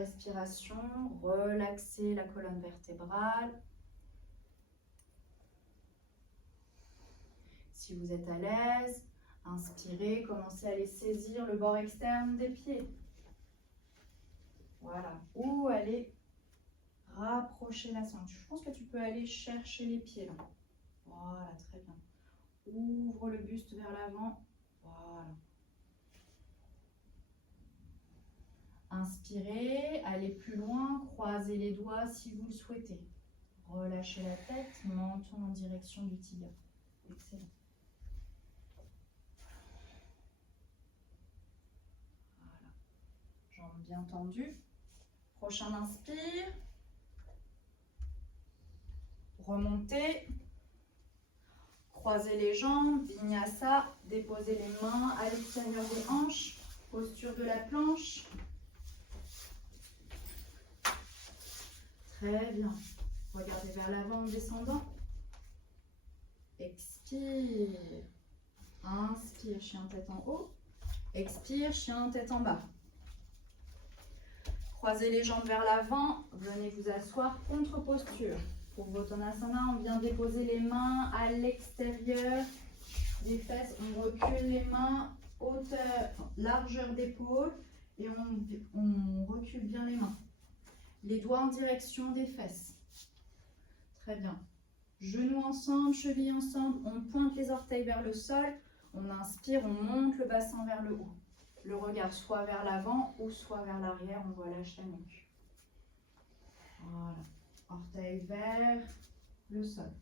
respiration, relaxez la colonne vertébrale. Si vous êtes à l'aise, inspirez, commencez à aller saisir le bord externe des pieds. Voilà, ou allez rapprocher la ceinture. Je pense que tu peux aller chercher les pieds là. Voilà, très bien. Ouvre le buste vers l'avant. Voilà. Inspirez, allez plus loin, croisez les doigts si vous le souhaitez. Relâchez la tête, menton en direction du tibia. Excellent. Voilà. Jambes bien tendues. Prochain inspire. Remontez. Croisez les jambes, vinyasa. Déposez les mains à l'extérieur des hanches. Posture de la planche. Très bien. Regardez vers l'avant en descendant. Expire. Inspire, chien tête en haut. Expire, chien tête en bas. Croisez les jambes vers l'avant. Venez vous asseoir, contre-posture. Pour Uttanasana, on vient déposer les mains à l'extérieur des fesses. On recule les mains, hauteur, largeur d'épaule et on recule bien les mains. Les doigts en direction des fesses. Très bien. Genoux ensemble, chevilles ensemble. On pointe les orteils vers le sol. On inspire, on monte le bassin vers le haut. Le regard soit vers l'avant ou soit vers l'arrière. On relâche la nuque. Voilà. Orteils vers le sol.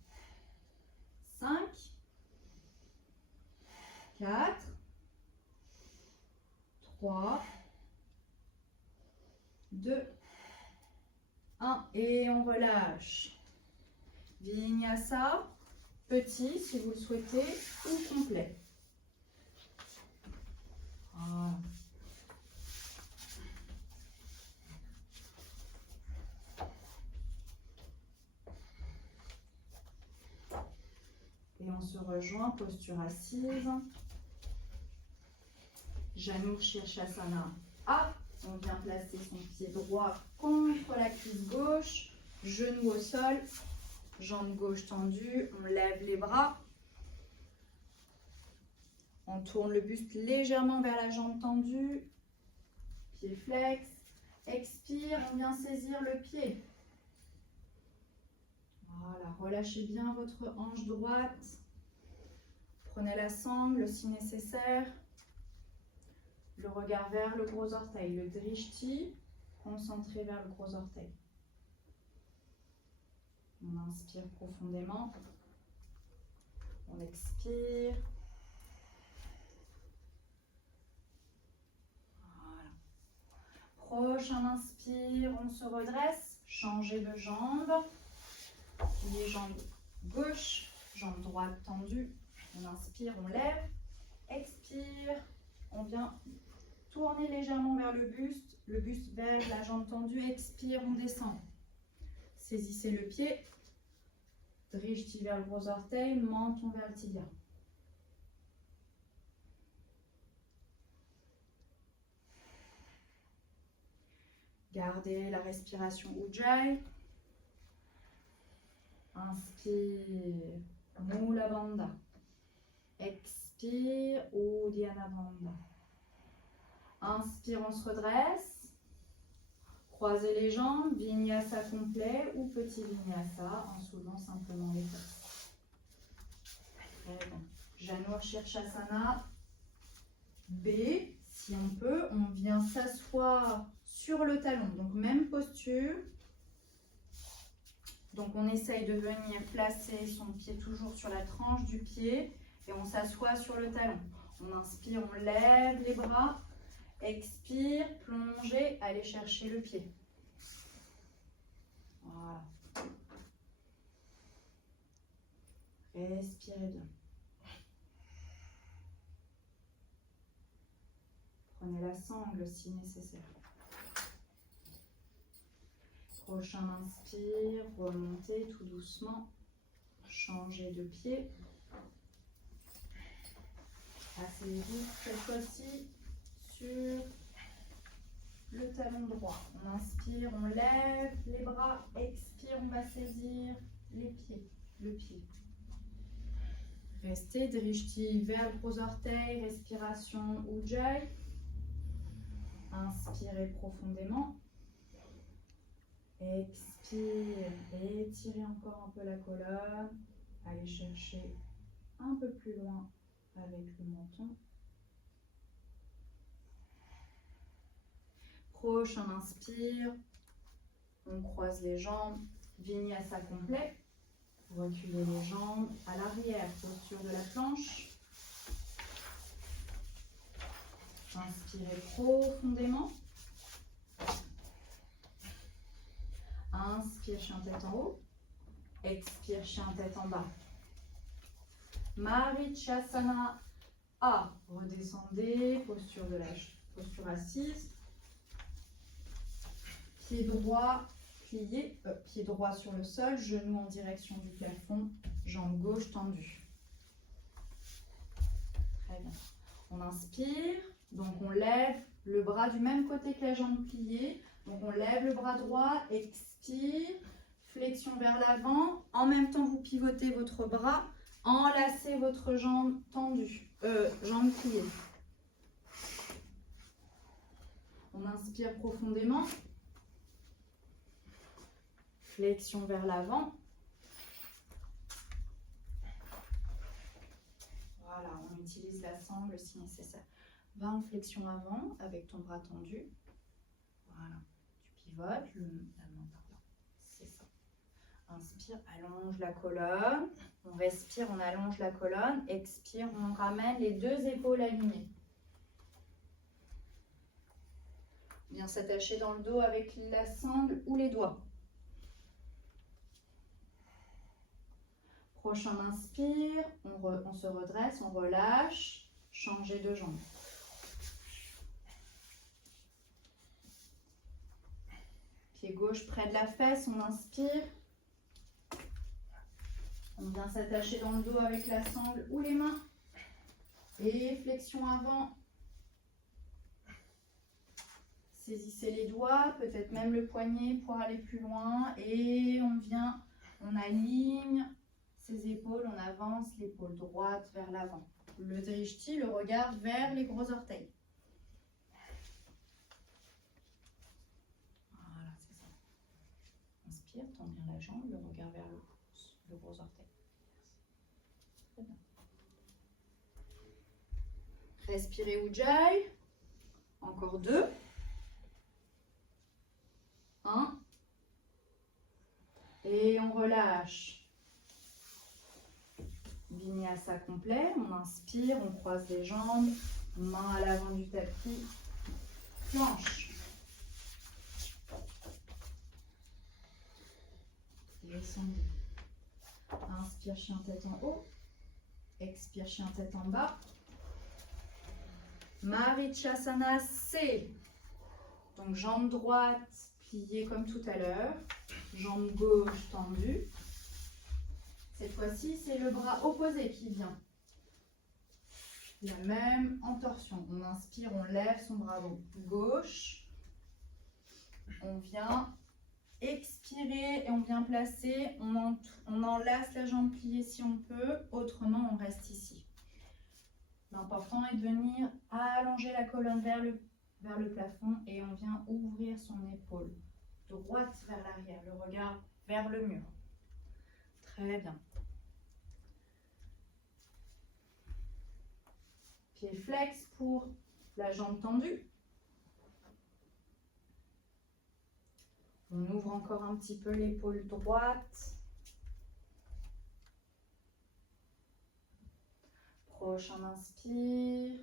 5, 4, 3, 2, 1. Et on relâche. Vinyasa, petit si vous le souhaitez, ou complet. Voilà. Et on se rejoint, posture assise. Janu Shirshasana. Ah, on vient placer son pied droit contre la cuisse gauche, genou au sol, jambe gauche tendue, on lève les bras. On tourne le buste légèrement vers la jambe tendue, pied flex. Expire, on vient saisir le pied. Voilà, relâchez bien votre hanche droite. Prenez la sangle si nécessaire. Le regard vers le gros orteil, le drishti, concentré vers le gros orteil. On inspire profondément. On expire. Voilà. Prochain inspire, on se redresse. Changez de jambe. Les jambes gauche, jambe droite tendue. On inspire, on lève. Expire. On vient tourner légèrement vers le buste vers la jambe tendue. Expire, on descend. Saisissez le pied. Drishti vers le gros orteil, menton vers le tibia. Gardez la respiration Ujjayi. Inspire, Mula Bandha. Expire, Uddiyana Bandha. Inspire, on se redresse. Croisez les jambes, vinyasa complet ou petit vinyasa en soulevant simplement les fesses. Très bien. Janu Shirshasana. B, si on peut, on vient s'asseoir sur le talon. Donc même posture. Donc on essaye de venir placer son pied toujours sur la tranche du pied et on s'assoit sur le talon. On inspire, on lève les bras. Expire, plongez, allez chercher le pied. Voilà. Respirez bien. Prenez la sangle si nécessaire. Prochain inspire, remontez tout doucement. Changez de pied. Asseyez-vous cette fois-ci sur le talon droit. On inspire, on lève les bras. Expire, on va saisir les pieds, le pied. Restez drishti vers le gros orteil, respiration Ujjayi. Inspirez profondément. Expire, étirez encore un peu la colonne. Allez chercher un peu plus loin avec le menton. Prochain inspire, on croise les jambes, vinyasa complet. Reculez les jambes à l'arrière, posture de la planche. Inspirez profondément. Inspire, chien tête en haut. Expire, chien tête en bas. Marichyasana A. Redescendez, posture posture assise. Pied droit plié, pied droit sur le sol, genou en direction du plafond, jambe gauche tendue. Très bien. On inspire, donc on lève le bras du même côté que la jambe pliée. Donc on lève le bras droit, expire, flexion vers l'avant. En même temps, vous pivotez votre bras, enlacez votre jambe tendue, jambe pliée. On inspire profondément. Flexion vers l'avant. Voilà, on utilise la sangle si nécessaire. Va en flexion avant avec ton bras tendu. Voilà, tu pivotes, la main par là. C'est ça. Inspire, allonge la colonne. On respire, on allonge la colonne. Expire, on ramène les deux épaules alignées. Bien s'attacher dans le dos avec la sangle ou les doigts. Prochain inspire, on se redresse, on relâche, changer de jambe. Pied gauche près de la fesse, on inspire. On vient s'attacher dans le dos avec la sangle ou les mains. Et flexion avant. Saisissez les doigts, peut-être même le poignet pour aller plus loin. Et on aligne ses épaules, on avance l'épaule droite vers l'avant. Le drishti, le regard vers les gros orteils. Voilà, c'est ça. Inspire, tends bien la jambe, le regard vers le gros orteil. Très bien. Respirez Ujjayi. Encore 2. 1. Et on relâche. Vinyasa complet, on inspire, on croise les jambes, main à l'avant du tapis, planche. Descendez. Inspire, chien tête en haut. Expire, chien tête en bas. Marichyasana C. Donc jambe droite pliée comme tout à l'heure. Jambe gauche tendue. Cette fois-ci, c'est le bras opposé qui vient. La même en torsion. On inspire, on lève son bras gauche. On vient expirer et on vient placer. On enlace la jambe pliée si on peut. Autrement, on reste ici. L'important est de venir allonger la colonne vers le plafond et on vient ouvrir son épaule droite vers l'arrière, le regard vers le mur. Très bien. Pied flex pour la jambe tendue. On ouvre encore un petit peu l'épaule droite. Prochain inspire.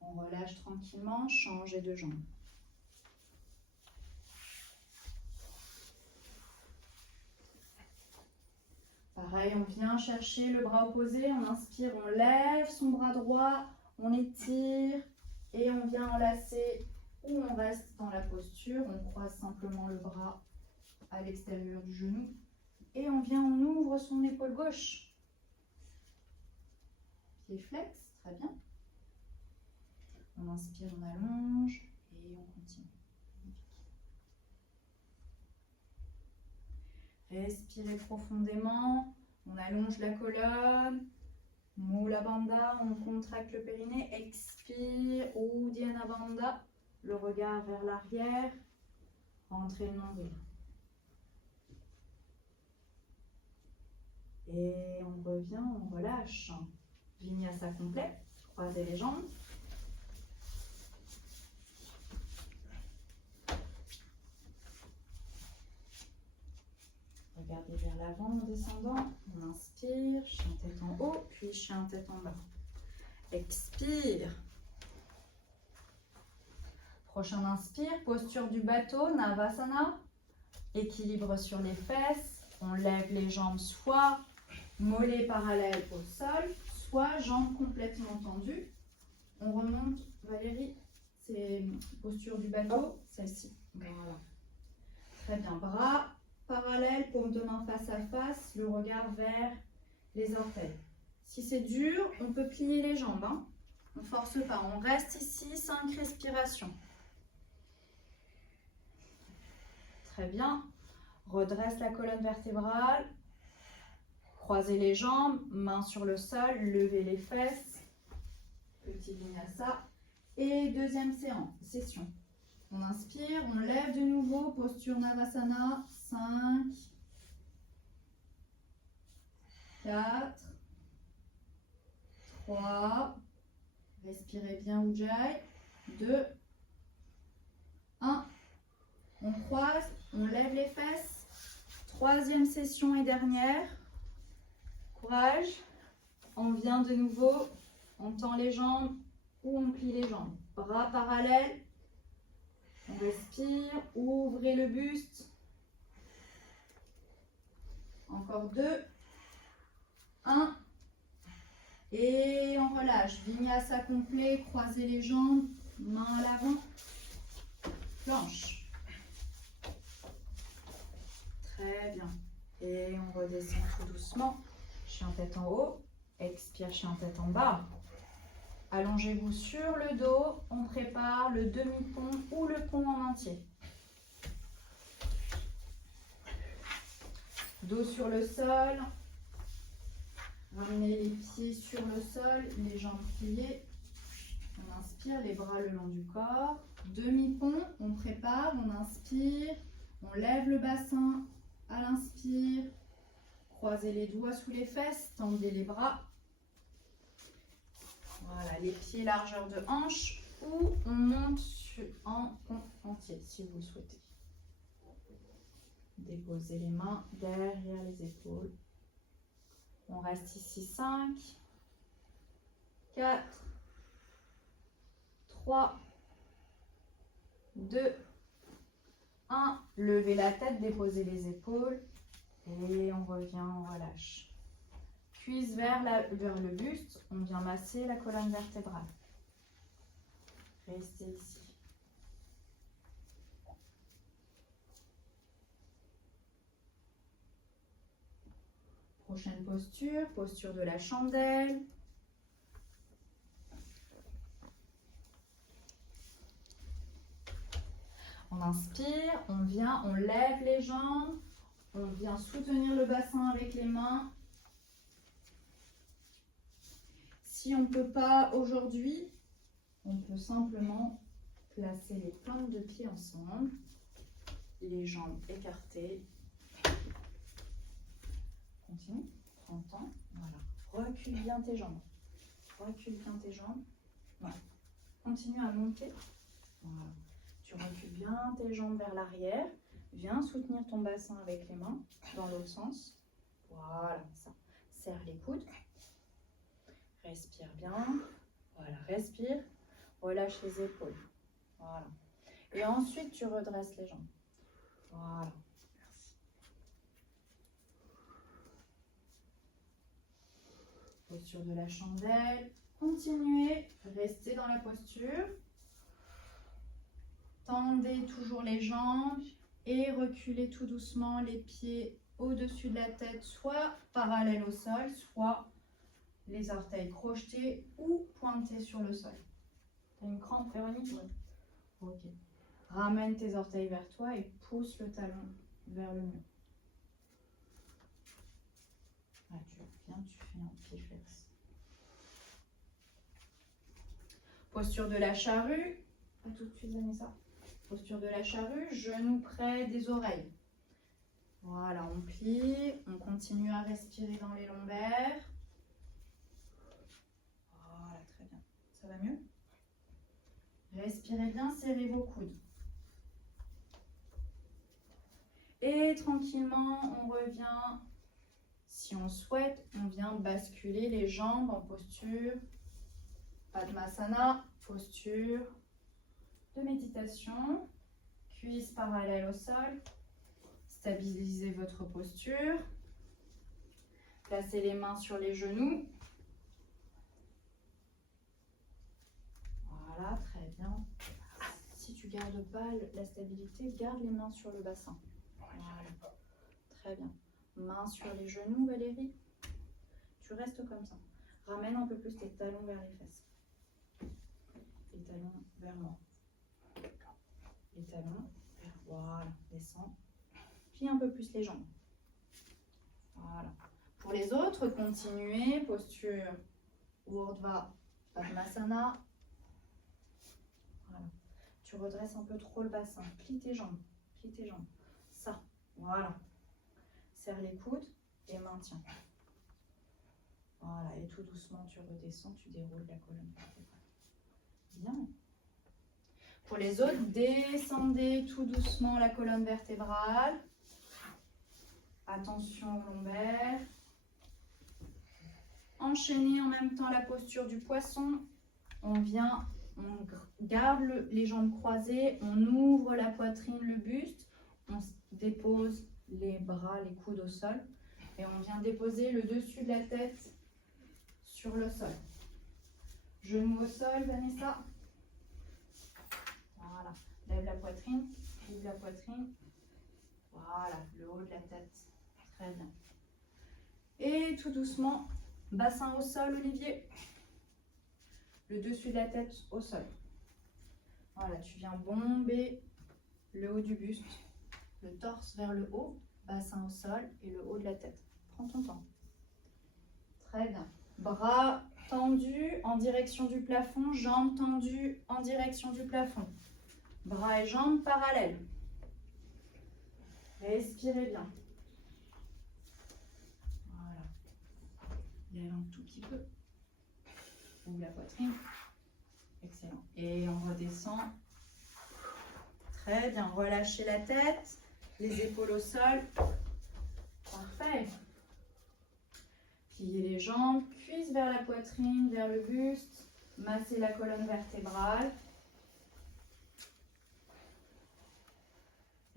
On relâche tranquillement, changer de jambe. Pareil, on vient chercher le bras opposé, on inspire, on lève son bras droit, on étire et on vient enlacer ou on reste dans la posture, on croise simplement le bras à l'extérieur du genou et on ouvre son épaule gauche. Pied flex, très bien. On inspire, on allonge Et on continue. Respirez profondément. On allonge la colonne. Mula Bandha, on contracte le périnée. Expire. Uddiyana Bandha. Le regard vers l'arrière. Rentrez le nombril. Et on revient, on relâche. Vinyasa complet. Croisez les jambes. Regardez vers l'avant en descendant. On inspire, chien tête en haut, puis chien tête en bas. Expire. Prochain inspire, posture du bateau, Navasana. Équilibre sur les fesses. On lève les jambes soit mollets parallèles au sol, soit jambes complètement tendues. On remonte, Valérie, c'est posture du bateau, celle-ci. Voilà. Très bien, bras parallèles, paumes de main face à face, le regard vers les orteils. Si c'est dur, on peut plier les jambes. Hein. On ne force pas, on reste ici, 5 respirations. Très bien. Redresse la colonne vertébrale. Croisez les jambes, mains sur le sol, levez les fesses. Petit vinyasa. Et deuxième session. On inspire, on lève de nouveau, posture Navasana. 5, 4, 3, respirez bien Ujjayi. 2, 1. On croise, on lève les fesses. Troisième session et dernière. Courage. On vient de nouveau, on tend les jambes ou on plie les jambes. Bras parallèles. On respire, ouvrez le buste. Encore 2, 1. Et on relâche. Vinyasa complet, croisez les jambes, main à l'avant. Planche. Très bien. Et on redescend tout doucement. Chien tête en haut. Expire, chien tête en bas. Allongez-vous sur le dos. On prépare le demi-pont ou le pont en entier. Dos sur le sol. Ramenez les pieds sur le sol, les jambes pliées. On inspire, les bras le long du corps. Demi-pont, on prépare, on inspire. On lève le bassin à l'inspire. Croisez les doigts sous les fesses, tendez les bras. Voilà, les pieds largeur de hanche ou on monte en pont entier si vous le souhaitez. Déposez les mains derrière les épaules. On reste ici 5, 4, 3, 2, 1. Levez la tête, déposez les épaules et on revient, on relâche. Cuisse vers le buste, on vient masser la colonne vertébrale. Restez ici. Prochaine posture, posture de la chandelle. On inspire, on vient, on lève les jambes, on vient soutenir le bassin avec les mains. Si on ne peut pas aujourd'hui, on peut simplement placer les plantes de pied ensemble, les jambes écartées. Continue, prends le temps, voilà. Recule bien tes jambes. Recule bien tes jambes. Voilà. Continue à monter. Voilà. Tu recules bien tes jambes vers l'arrière. Viens soutenir ton bassin avec les mains dans l'autre sens. Voilà, ça. Serre les coudes. Respire bien. Voilà, respire. Relâche les épaules. Voilà. Et ensuite, tu redresses les jambes. Voilà. Posture de la chandelle. Continuez, restez dans la posture. Tendez toujours les jambes et reculez tout doucement les pieds au-dessus de la tête, soit parallèles au sol, soit les orteils crochetés ou pointés sur le sol. T'as une crampe, Véronique? Oui. Ok. Ramène tes orteils vers toi et pousse le talon vers le mur. Là, tu viens, tu fais un pied flex. Posture de la charrue. À tout de suite, Vanessa. Posture de la charrue, genoux près des oreilles. Voilà, on plie, on continue à respirer dans les lombaires. Voilà, très bien. Ça va mieux? Respirez bien, serrez vos coudes. Et tranquillement, on revient. Si on souhaite, on vient basculer les jambes en posture Padmasana, posture de méditation, cuisses parallèles au sol. Stabilisez votre posture. Placez les mains sur les genoux. Voilà, très bien. Si tu ne gardes pas la stabilité, garde les mains sur le bassin. Voilà, très bien. Mains sur les genoux, Valérie. Tu restes comme ça. Ramène un peu plus tes talons vers les fesses. Les talons vers moi. Les talons vers... Voilà, descends. Puis un peu plus les jambes. Voilà. Pour les autres, continuez. Posture Urdhva Padmasana. Voilà. Tu redresses un peu trop le bassin. Plie tes jambes. Plie tes jambes. Ça. Voilà. Serre les coudes et maintiens. Voilà. Et tout doucement, tu redescends. Tu déroules la colonne vertébrale. Bien. Pour les autres, descendez tout doucement la colonne vertébrale. Attention aux lombaires. Enchaînez en même temps la posture du poisson. On vient, on garde les jambes croisées, on ouvre la poitrine, le buste, on dépose les bras, les coudes au sol et on vient déposer le dessus de la tête sur le sol. Genoux au sol, Vanessa. Voilà. Lève la poitrine, ouvre la poitrine. Voilà, le haut de la tête. Très bien. Et tout doucement, bassin au sol, Olivier. Le dessus de la tête au sol. Voilà, tu viens bomber le haut du buste, le torse vers le haut, bassin au sol et le haut de la tête. Prends ton temps. Très bien. Bras tendus en direction du plafond, jambes tendues en direction du plafond. Bras et jambes parallèles. Respirez bien. Voilà. Lève un tout petit peu. Ouvre la poitrine. Excellent. Et on redescend. Très bien. Relâchez la tête. Les épaules au sol. Parfait. Pliez les jambes. Cuisses vers la poitrine, vers le buste. Massez la colonne vertébrale.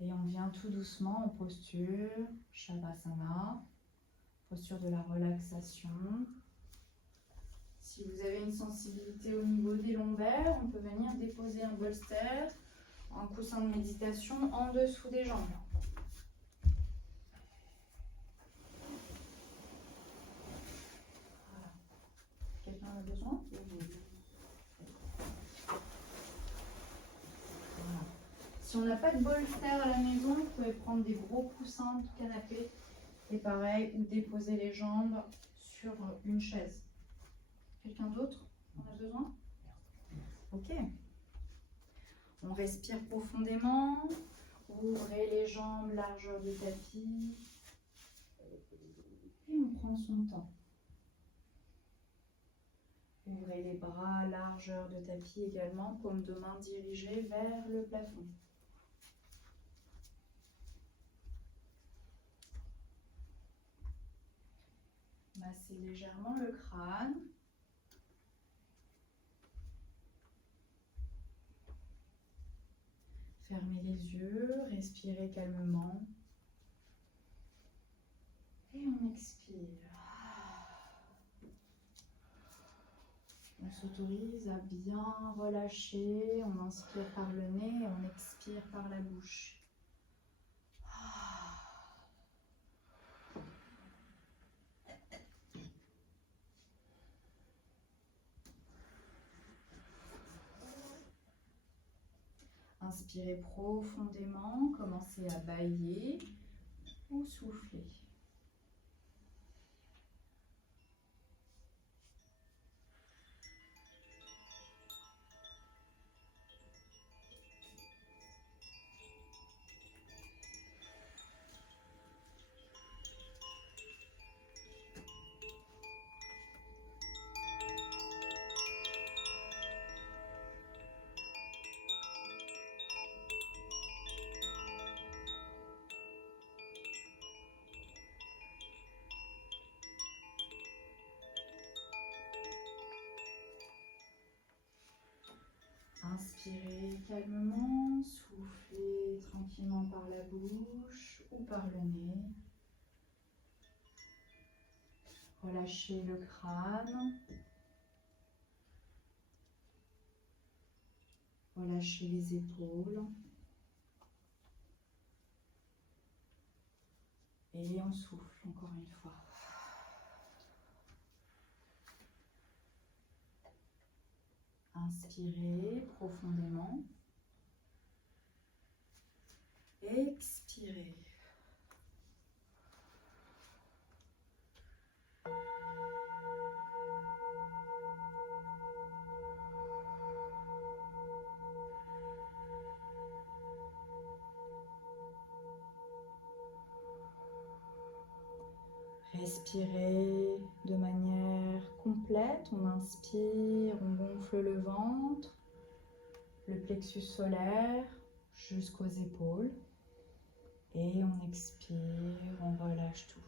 Et on vient tout doucement en posture Shavasana. Posture de la relaxation. Si vous avez une sensibilité au niveau des lombaires, on peut venir déposer un bolster, un coussin de méditation en dessous des jambes. Voilà. Quelqu'un a besoin? Voilà. Si on n'a pas de bolster à la maison, vous pouvez prendre des gros coussins de canapé et pareil, ou déposer les jambes sur une chaise. Quelqu'un d'autre en a besoin? Ok. On respire profondément. Ouvrez les jambes, largeur de tapis. Et on prend son temps. Ouvrez les bras, largeur de tapis également, paume de main dirigée vers le plafond. Massez légèrement le crâne. Fermez les yeux, respirez calmement. Et on expire. On s'autorise à bien relâcher. On inspire par le nez et on expire par la bouche. Inspirez profondément, commencez à bâiller ou souffler. Inspirez calmement, soufflez tranquillement par la bouche ou par le nez. Relâchez le crâne. Relâchez les épaules. Et on souffle encore une fois. Inspirez profondément. Expirez. Respirez de manière complète. On inspire, on gonfle le ventre, le plexus solaire jusqu'aux épaules. Et on expire, on relâche tout.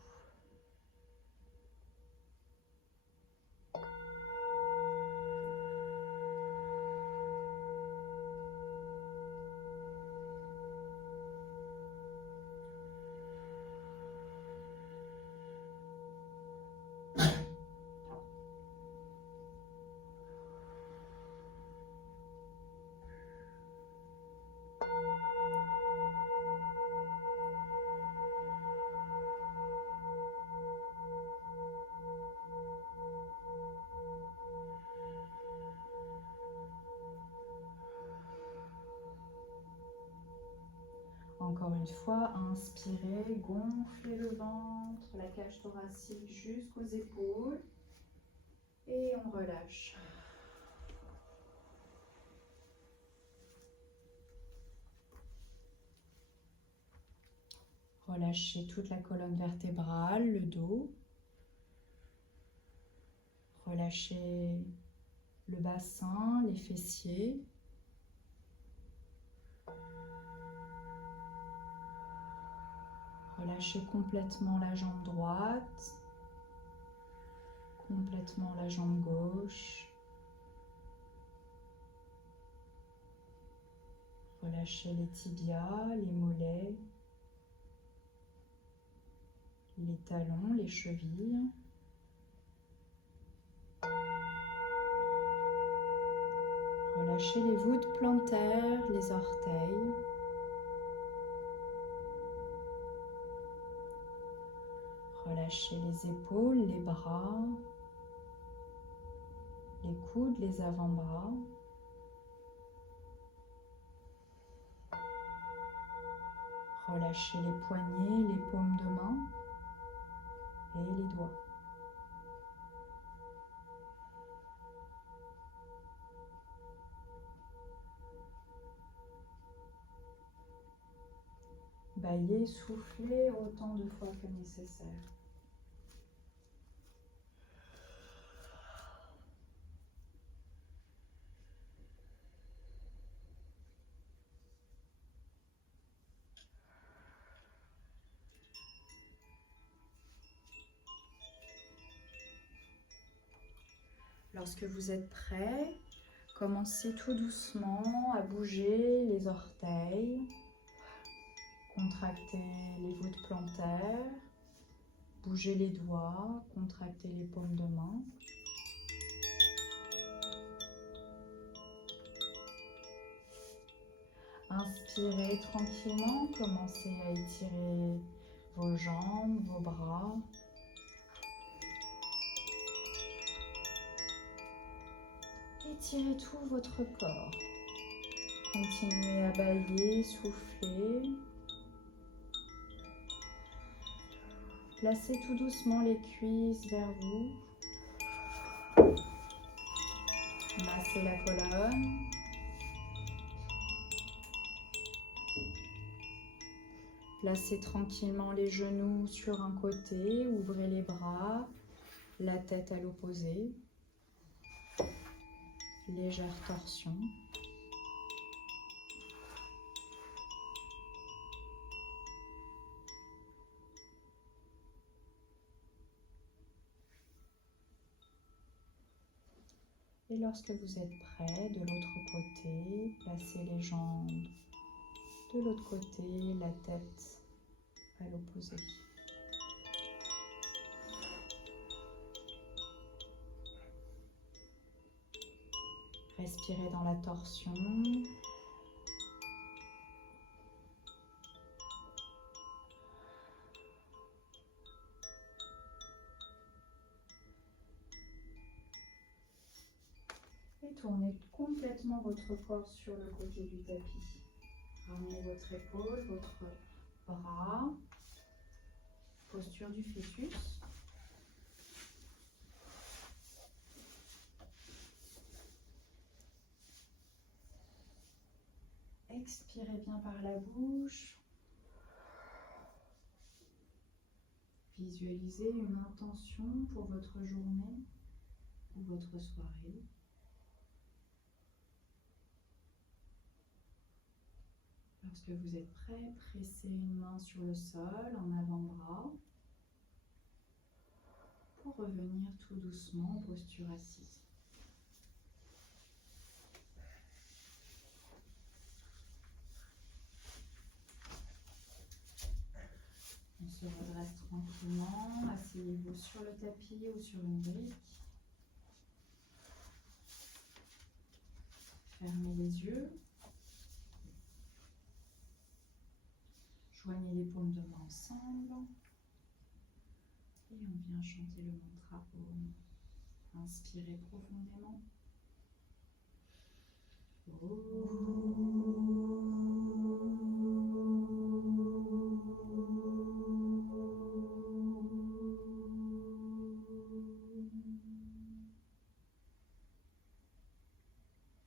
Encore une fois, inspirez, gonflez le ventre, la cage thoracique jusqu'aux épaules et on relâche. Relâchez toute la colonne vertébrale, le dos. Relâchez le bassin, les fessiers. Relâchez complètement la jambe droite, complètement la jambe gauche. Relâchez les tibias, les mollets, les talons, les chevilles. Relâchez les voûtes plantaires, les orteils. Relâchez les épaules, les bras, les coudes, les avant-bras. Relâchez les poignets, les paumes de main et les doigts. Baillez, soufflez autant de fois que nécessaire. Lorsque vous êtes prêt, commencez tout doucement à bouger les orteils, contractez les voûtes plantaires, bougez les doigts, contractez les paumes de main. Inspirez tranquillement, commencez à étirer vos jambes, vos bras. Étirez tout votre corps. Continuez à bailler, souffler. Placez tout doucement les cuisses vers vous. Massez la colonne. Placez tranquillement les genoux sur un côté, ouvrez les bras, la tête à l'opposé. Légère torsion. Et lorsque vous êtes prêt, de l'autre côté, placez les jambes de l'autre côté, la tête à l'opposé. Respirez dans la torsion. Et tournez complètement votre corps sur le côté du tapis. Ramenez votre épaule, votre bras. Posture du fœtus. Expirez bien par la bouche. Visualisez une intention pour votre journée ou votre soirée. Lorsque vous êtes prêt, pressez une main sur le sol en avant-bras pour revenir tout doucement en posture assise. On se redresse tranquillement, asseyez-vous sur le tapis ou sur une brique. Fermez les yeux. Joignez les paumes de main ensemble. Et on vient chanter le mantra Om. Inspirez profondément.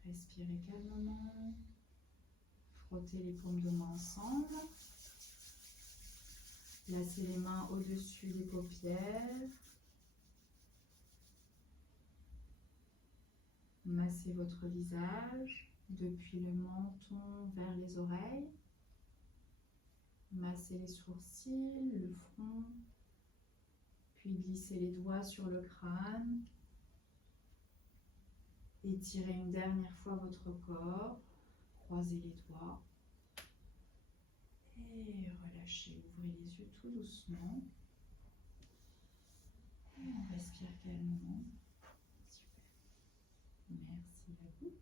Respirez calmement. Frottez les paumes de main ensemble. Placez les mains au-dessus des paupières. Massez votre visage depuis le menton vers les oreilles. Massez les sourcils, le front. Puis glissez les doigts sur le crâne. Étirez une dernière fois votre corps. Croisez les doigts. Et relâchez, ouvrez les yeux tout doucement. Et on respire calmement. Super. Merci à vous.